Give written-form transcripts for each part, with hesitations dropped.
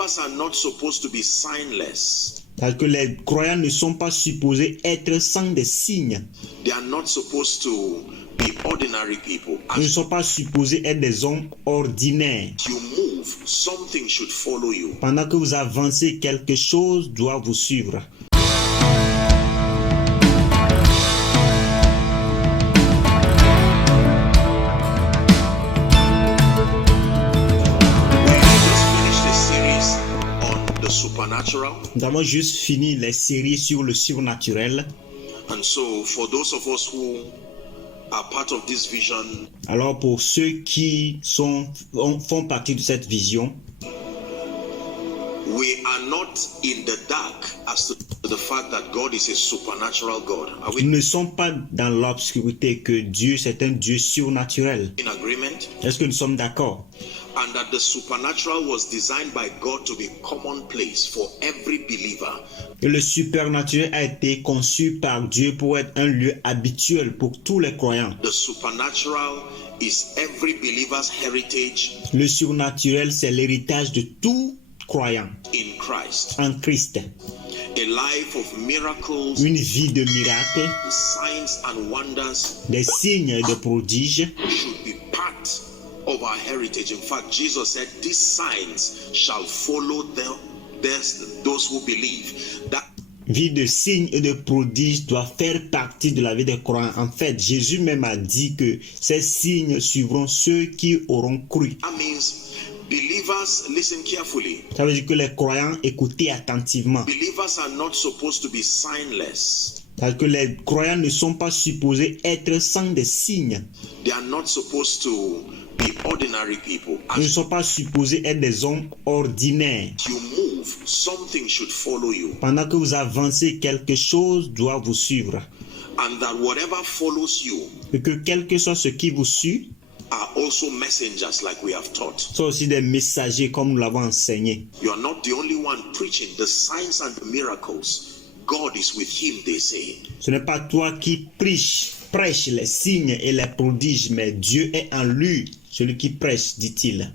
Believers are not supposed to be signless. Parce que les croyants ne sont pas supposés être sans des signes. They are not supposed to be ordinary people. Ils ne As sont pas supposés être des hommes ordinaires. you move, something should follow you. Pendant que vous avancez, quelque chose doit vous suivre. Supernatural. Nous avons juste fini les séries sur le surnaturel. And so for those of us who are part of this vision, Alors pour ceux qui font partie de cette vision, we are not in the dark as to the fact that God is a supernatural God. Are we nous ne sommes pas dans l'obscurité que Dieu, c'est un Dieu surnaturel. in agreement? Est-ce que nous sommes d'accord? And that the supernatural was designed by God to be commonplace for every believer. Et le supernaturel a été conçu par Dieu pour être un lieu habituel pour tous les croyants. The supernatural is every believer's heritage Le surnaturel, c'est l'héritage de tout croyant in Christ. en Christ. A life of miracles, Une vie de miracles, signs and wonders des signes et des prodiges should be part of our heritage. In fact, Jesus said, "These signs shall follow those who believe." That vie de signes et de prodiges doit faire partie de la vie des croyants. En fait, Jésus même a dit que ces signes suivront ceux qui auront cru. means believers, listen carefully. Ça veut dire que les croyants écoutez attentivement. Believers are not supposed to be signless. Parce que les croyants ne sont pas supposés être sans des signes. They are not supposed to be ordinary people. Ils ne As sont pas supposés être des hommes ordinaires. you move, something should follow you. Pendant que vous avancez, quelque chose doit vous suivre. And that whatever follows you Et que quel que soit ce qui vous suit, are also messengers like we have taught. sont aussi des messagers comme nous l'avons enseigné. You are not the only one preaching the signs and the miracles. God is with him, they say. Ce n'est pas toi qui prêche les signes et les prodiges, mais Dieu est en lui, celui qui prêche, dit-il.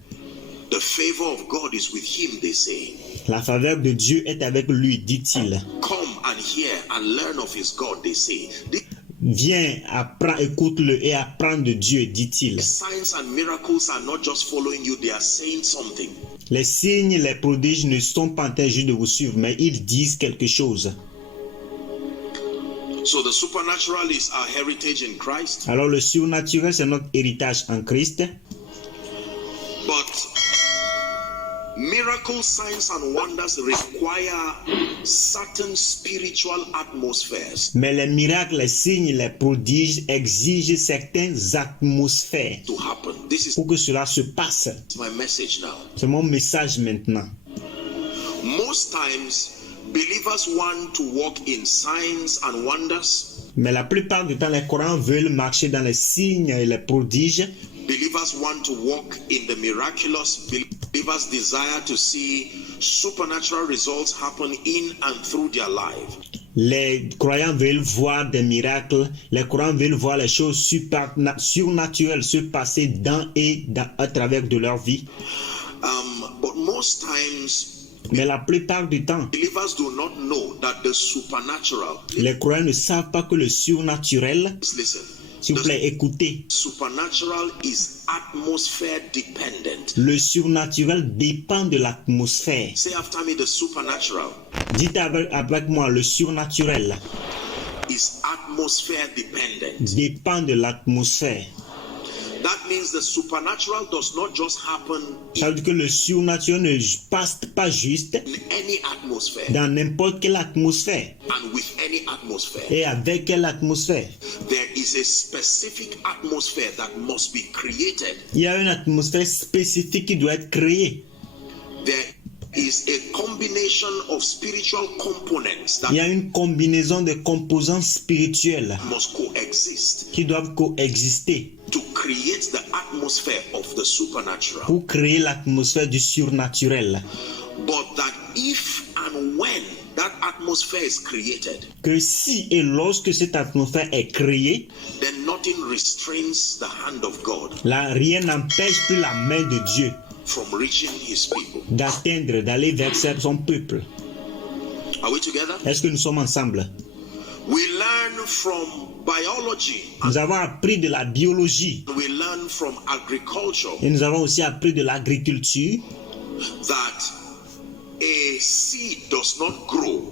The favor of God is with him, they say. La faveur de Dieu est avec lui, dit-il. Come and hear and learn of his God, they say. The Viens, apprends, écoute-le et apprends de Dieu, dit-il. signs and miracles are not just following you, they are saying something. Les signes, les prodiges ne sont pas en train juste de vous suivre, mais ils disent quelque chose. So the supernatural is our heritage in Christ, Alors le surnaturel, c'est notre héritage en Christ. but miracle signs and wonders require certain spiritual atmospheres Mais les miracles, les signes, les prodiges exigent certaines atmosphères to happen. This is pour que cela se passe. my message now. C'est mon message maintenant. Most times, believers want to walk in signs and wonders. Mais la plupart du temps, les croyants veulent marcher dans les signes et les prodiges. Believers want to walk in the miraculous. Believers desire to see supernatural results happen in and through their life. Les croyants veulent voir des miracles. Les croyants veulent voir les choses surnaturelles se passer dans et à travers de leur vie. But most times, Mais la plupart du temps, believers do not know that the supernatural, les croyants ne savent pas que le surnaturel, listen, s'il vous plaît, écoutez, supernatural is atmosphere dependent. le surnaturel dépend de l'atmosphère. Say after me, the supernatural Dites avec moi, le surnaturel is atmosphere dependent. dépend de l'atmosphère. That means the supernatural does not just happen Ça veut dire que le surnaturel ne passe pas juste in any atmosphere dans n'importe quelle atmosphère. and with any atmosphere. Et avec quelle atmosphère? There is a specific atmosphere that must be created. Il y a une atmosphère spécifique qui doit être créée. There is a combination of spiritual components that Il y a une combinaison de composants spirituels must coexist qui doivent coexister to create the atmosphere of the supernatural. pour créer l'atmosphère du surnaturel. But that if and when that atmosphere is created, Que si et lorsque cette atmosphère est créée, then nothing restrains the hand of God. là, rien n'empêche plus la main de Dieu. from reaching his people. d'atteindre, d'aller vers son peuple. Are we together? Est-ce que nous sommes ensemble? We learn from biology. Nous avons appris de la biologie We learn from agriculture et nous avons aussi appris de l'agriculture that a seed does not grow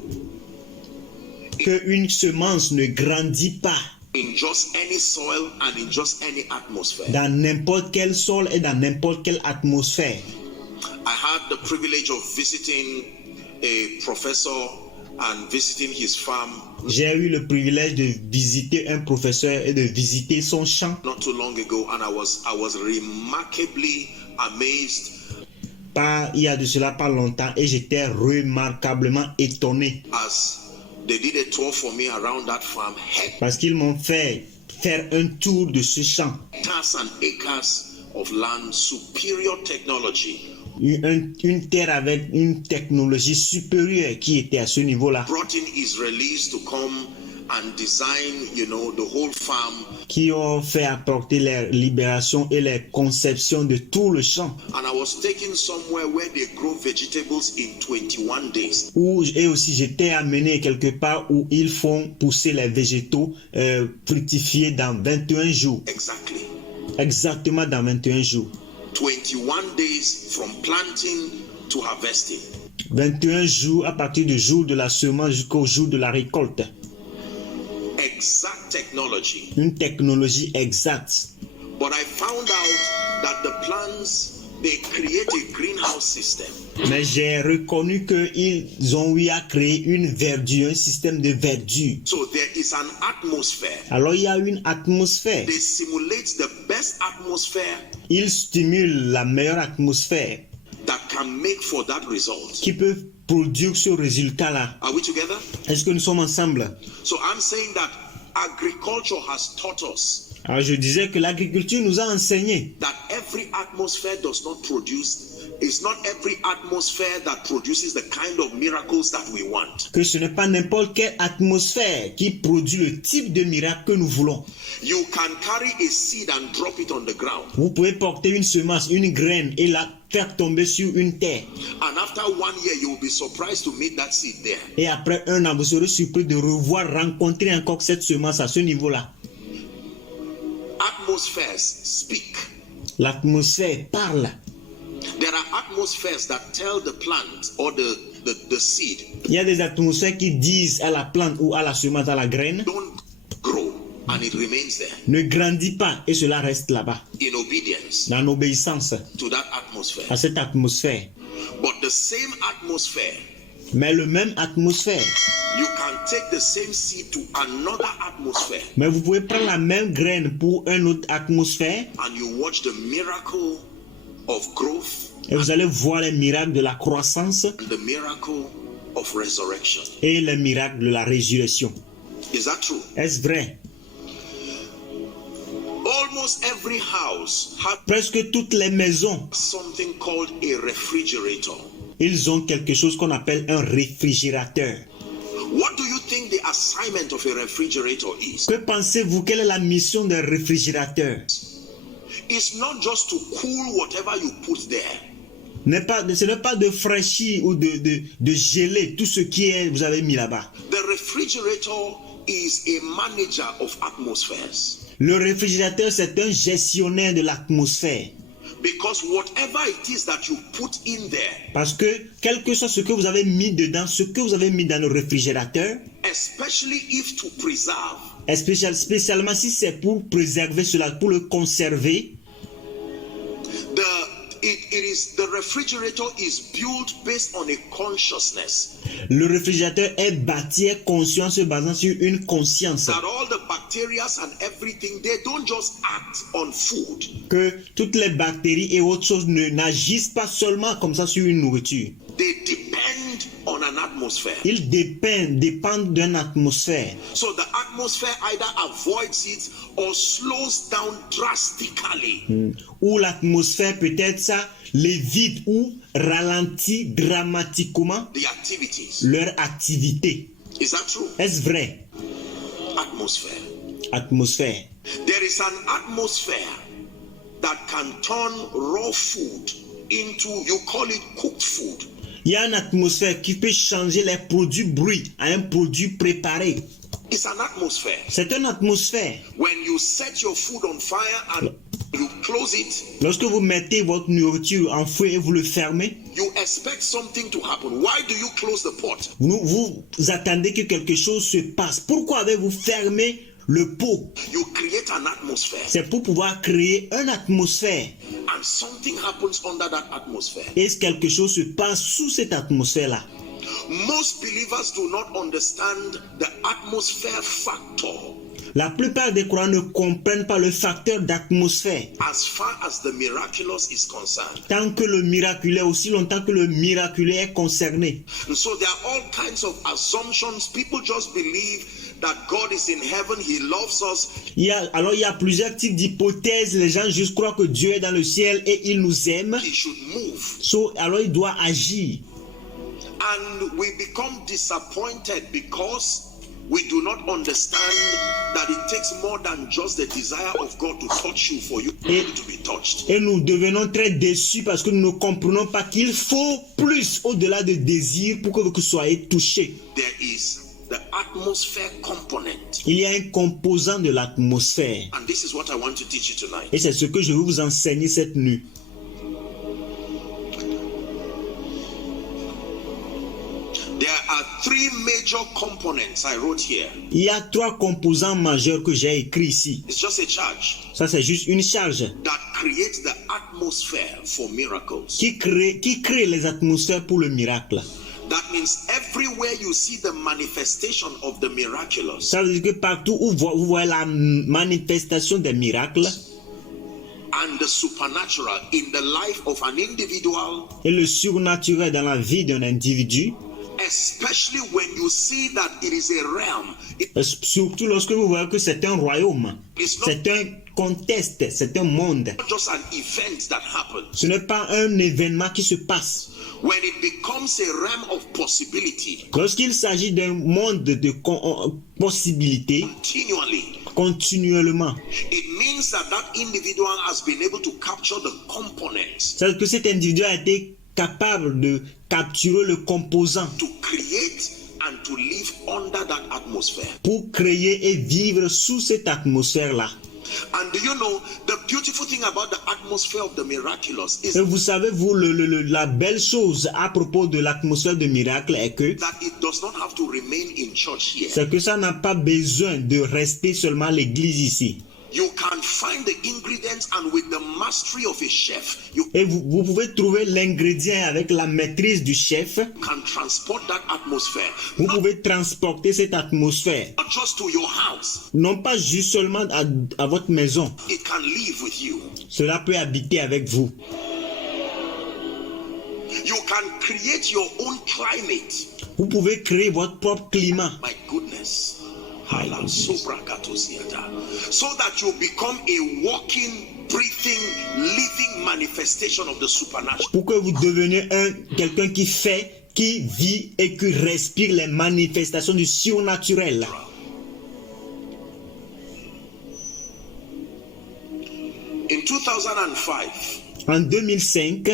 qu'une semence ne grandit pas in just any soil and in just any atmosphere. dans n'importe quel sol et dans n'importe quelle atmosphère. I had the privilege of visiting a professor and visiting his farm J'ai eu le privilège de visiter un professeur et de visiter son champ not too long ago, and I was remarkably amazed il y a de cela pas longtemps et j'étais remarquablement étonné as they did a tour for me around that farm. parce qu'ils m'ont fait faire un tour de ce champ. Hectares and acres of land, superior technology Une terre avec une technologie supérieure qui était à ce niveau-là, brought in Israelis to come and design, the whole farm. qui ont fait apporter leur libération et leur conception de tout le champ. And I was taken somewhere where they grow vegetables in 21 days. Et aussi j'étais amené quelque part où ils font pousser les végétaux fructifiés dans 21 jours. Exactly. Exactement dans 21 jours. 21 days from planting to harvesting. 21 jours à partir du jour de la semence jusqu'au jour de la récolte. Exact technology. Une technologie exacte. But I found out that the plants, they create a greenhouse system. Mais j'ai reconnu qu'ils ont eu à créer une verdure, un système de verdure. So there is an atmosphere. Alors il y a une atmosphère. They simulate the best atmosphere Ils stimulent la meilleure atmosphère that can make for that result. qui peut produire ce résultat-là. Are we together? Est-ce que nous sommes ensemble? So I'm saying that agriculture has taught us Alors je disais que l'agriculture nous a enseigné that every atmosphere does not produce. It's not every atmosphere that produces the kind of miracles that we want. que ce n'est pas n'importe quelle atmosphère qui produit le type de miracle que nous voulons. You can carry a seed and drop it on the ground. Vous pouvez porter une semence, une graine et la faire tomber sur une terre. And after 1 year, you will be surprised to meet that seed there. Et après un an, vous serez surpris de rencontrer encore cette semence à ce niveau-là. Atmospheres speak. L'atmosphère parle. There are atmospheres that tell the plant or the seed, Il y a des atmosphères qui disent à la plante ou à la semence, à la graine, don't grow, and it remains there ne grandis pas et cela reste là-bas, in obedience dans l'obéissance to that atmosphere. à cette atmosphère. But the same atmosphere, Mais le même atmosphère, you can take the same seed to another atmosphere, mais vous pouvez prendre la même graine pour une autre atmosphère and you watch the miracle of growth et vous allez voir les miracles de la croissance and the miracle of resurrection. et les miracles de la résurrection. Is that true? Est-ce vrai? Almost every house has Presque toutes les maisons, something called a refrigerator. ils ont quelque chose qu'on appelle un réfrigérateur. What do you think the assignment of a refrigerator is? Que pensez-vous? Quelle est la mission d'un réfrigérateur? It's not just to cool whatever you put there. Ce n'est pas de fraîchir ou de geler tout ce qui est vous avez mis là-bas. The refrigerator is a manager of atmospheres. Le réfrigérateur, c'est un gestionnaire de l'atmosphère. Because whatever it is that you put in there, Parce que, quel que soit ce que vous avez mis dedans, ce que vous avez mis dans le réfrigérateur, especially if to preserve, spécialement si c'est pour préserver cela, pour le conserver, the refrigerator is built based on a consciousness. le réfrigérateur est bâti, est conscient, se basant sur une conscience. That all the bacteria and everything, they don't just act on food. Que toutes les bactéries et autres choses n'agissent pas seulement comme ça sur une nourriture. They depend on an atmosphere. Ils dépendent d'une atmosphère. So the atmosphere either avoids it or slows down drastically. Ou l'atmosphère peut-être ça l'évite ou ralentit dramatiquement The activities. leur activité. Is that true? Est-ce vrai? Atmosphere. Atmosphère. There is an atmosphere that can turn raw food into, you call it cooked food. Il y a une atmosphère qui peut changer les produits bruits à un produit préparé. It's an atmosphere. C'est une atmosphère. When you set your food on fire and you close it, Lorsque vous mettez votre nourriture en feu et vous le fermez, you expect something to happen. Why do you close the pot? vous attendez que quelque chose se passe. Pourquoi avez-vous fermé le pot? You create an atmosphere, C'est pour pouvoir créer une atmosphère. and something happens under that atmosphere. Et quelque chose se passe sous cette atmosphère-là. Most believers do not understand the atmosphere factor La plupart des croyants ne comprennent pas le facteur d'atmosphère. as far as the miraculous is concerned. Tant que le miraculé, aussi longtemps que le miraculé est concerné. And so there are all kinds of assumptions. People just believe that God is in heaven, He loves us. Il y a plusieurs types d'hypothèses. Les gens juste croient que Dieu est dans le ciel et il nous aime. He should move. Alors il doit agir. And we become disappointed because we do not understand that it takes more than just the desire of God to touch you for you to be touched. Et nous devenons très déçus parce que nous ne comprenons pas qu'il faut plus au-delà de désir pour que vous soyez touchés. There is the atmosphere component. Il y a un composant de l'atmosphère. And this is what I want to teach you tonight. Et c'est ce que je vais vous enseigner cette nuit. There are three major components I wrote here. Il y a 3 composants majeurs que j'ai écrits ici. It's just a charge Ça, c'est juste une charge that creates the atmosphere for miracles. qui crée les atmosphères pour le miracle. That means everywhere you see the manifestation of the miraculous, Ça veut dire que partout où vous voyez la manifestation des miracles and the supernatural in the life of an individual, et le surnaturel dans la vie d'un individu, especially when you see that it is a realm, surtout lorsque vous voyez que c'est un royaume, it's not c'est un contexte, c'est un monde. just an event that happens. Ce n'est pas un événement qui se passe. When it becomes a realm of possibility Lorsqu'il s'agit d'un monde de possibilités, continuellement, it means that that individual has been able to capture the components c'est que cet individu a été capable de capturer le composant to create and to live under that atmosphere. pour créer et vivre sous cette atmosphère-là. And do you know the beautiful thing about the atmosphere of the miraculous is Et vous savez, vous, la belle chose à propos de l'atmosphère de miracle est que that it does not have to remain in church here. c'est que ça n'a pas besoin de rester seulement à l'église ici. You can find the ingredients, and with the mastery of a chef, you Et vous pouvez trouver l'ingrédient avec la maîtrise du chef. can transport that atmosphere, Vous pouvez transporter cette atmosphère. not just to your house. Non pas juste seulement à votre maison. It can live with you. Cela peut habiter avec vous. You can create your own climate. Vous pouvez créer votre propre climat. My goodness. So that you become a walking, breathing, living manifestation of the supernatural. Pour que vous deveniez quelqu'un qui fait, qui vit et qui respire les manifestations du surnaturel. In 2005, En 2005,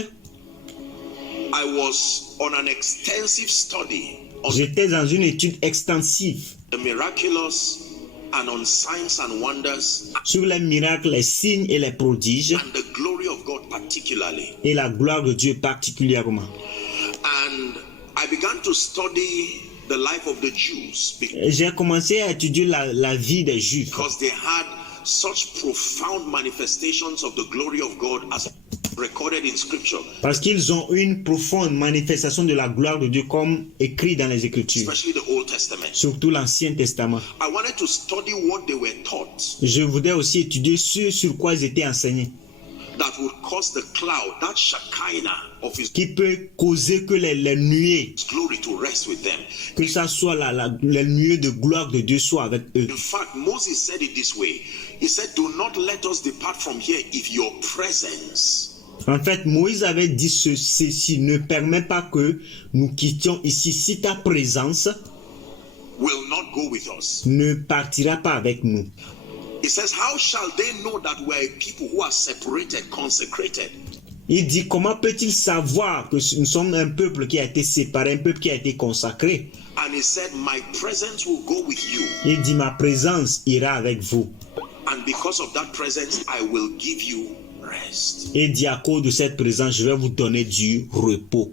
I was on an extensive study on j'étais dans une étude extensive the miraculous and on signs and wonders sur les miracles, les signes et les prodiges and the glory of God particularly. et la gloire de Dieu particulièrement. And I began to study the life of the Jews Et j'ai commencé à étudier la vie des Juifs because they had such profound manifestations of the glory of God as recorded in scripture, parce qu'ils ont une profonde manifestation de la gloire de Dieu comme écrit dans les Écritures, especially the Old Testament. surtout l'Ancien Testament. I wanted to study what they were taught Je voudrais aussi étudier ce sur quoi ils étaient enseignés, that would cause the cloud, that Shekinah of His qui peut causer que les nuées, glory to rest with them. que ça soit les nuées de gloire de Dieu soient avec eux. In fact, Moses said it this way. He said, "Do not let us depart from here if your presence En fait, Moïse avait dit ceci, ne permet pas que nous quittions ici si ta présence will not go with us." ne partira pas avec nous. He says, "How shall they know that we are a people who are separated, consecrated?" Il dit, comment peut-il savoir que nous sommes un peuple qui a été séparé, un peuple qui a été consacré? And he said, my presence will go with you. Il dit, ma présence ira avec vous. And because of that presence, I will give you rest. Et il dit, à cause de cette présence, je vais vous donner du repos.